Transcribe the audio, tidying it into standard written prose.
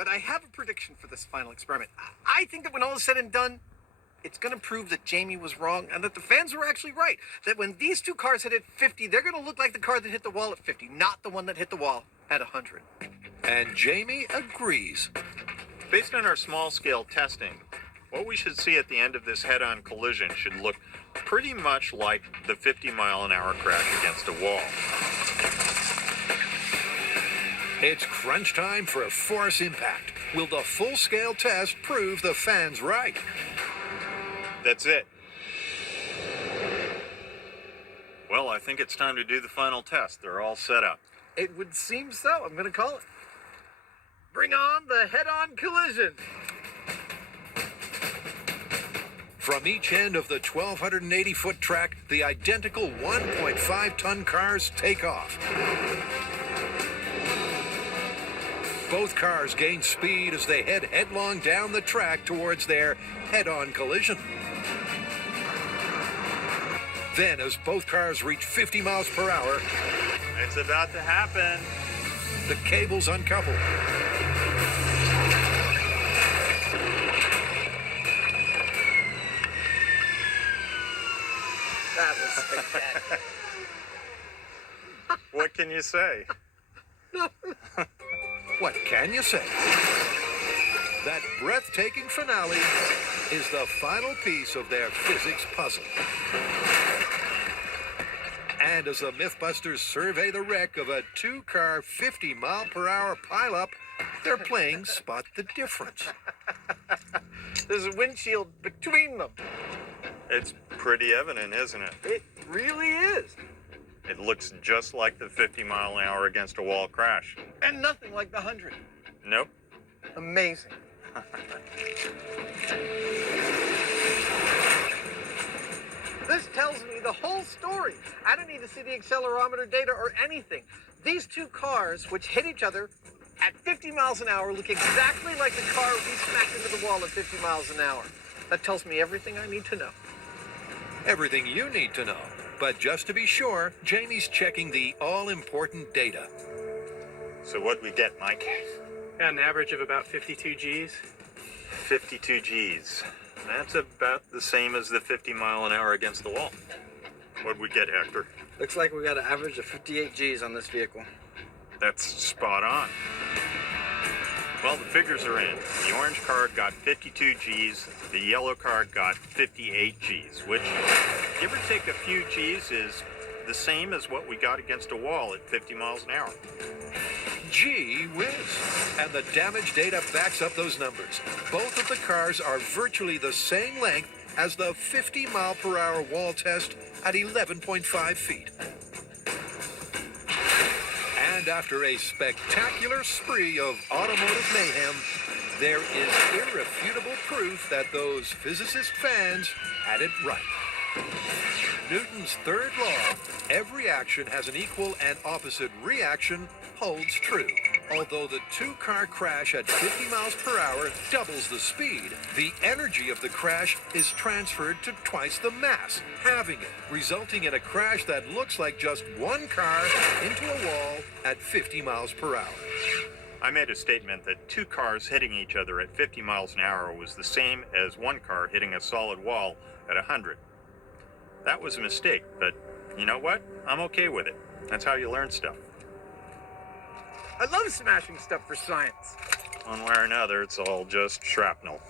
but I have a prediction for this final experiment. I think that when all is said and done, it's going to prove that Jamie was wrong and that the fans were actually right. That when these two cars hit at 50, they're going to look like the car that hit the wall at 50, not the one that hit the wall at 100. And Jamie agrees. Based on our small-scale testing, what we should see at the end of this head-on collision should look pretty much like the 50-mile-an-hour crash against a wall. It's crunch time for a force impact. Will the full-scale test prove the fans right? That's it. Well, I think it's time to do the final test. They're all set up. It would seem so. I'm going to call it. Bring on the head-on collision. From each end of the 1,280-foot track, the identical 1.5-ton cars take off. Both cars gain speed as they head headlong down the track towards their head-on collision. Then, as both cars reach 50 miles per hour, It's about to happen. the cables uncouple. That was spectacular. What can you say? What can you say? That breathtaking finale is the final piece of their physics puzzle. And as the Mythbusters survey the wreck of a two-car 50-mile-per-hour pileup, they're playing Spot the Difference. There's a windshield between them. It's pretty evident, isn't it? It really is. It looks just like the 50-mile-an-hour against a wall crash. And nothing like the 100. Nope. Amazing. This tells me the whole story. I don't need to see the accelerometer data or anything. These two cars, which hit each other at 50 miles an hour, look exactly like the car we smacked into the wall at 50 miles an hour. That tells me everything I need to know. Everything you need to know. But just to be sure, Jamie's checking the all-important data. So what'd we get, Mike? Got an average of about 52 Gs. 52 Gs. That's about the same as the 50-mile-an-hour against the wall. What'd we get, Hector? Looks like we got an average of 58 Gs on this vehicle. That's spot on. Well, the figures are in. The orange car got 52 Gs, the yellow car got 58 Gs, which, give or take a few Gs, is the same as what we got against a wall at 50 miles an hour. Gee whiz. And the damage data backs up those numbers. Both of the cars are virtually the same length as the 50-mile-per-hour wall test at 11.5 feet. And after a spectacular spree of automotive mayhem, there is irrefutable proof that those physicist fans had it right. Newton's third law, every action has an equal and opposite reaction, holds true. Although the two-car crash at 50 miles per hour doubles the speed, the energy of the crash is transferred to twice the mass, halving it, resulting in a crash that looks like just one car into a wall at 50 miles per hour. I made a statement that two cars hitting each other at 50 miles an hour was the same as one car hitting a solid wall at 100. That was a mistake, but you know what? I'm okay with it. That's how you learn stuff. I love smashing stuff for science. One way or another, it's all just shrapnel.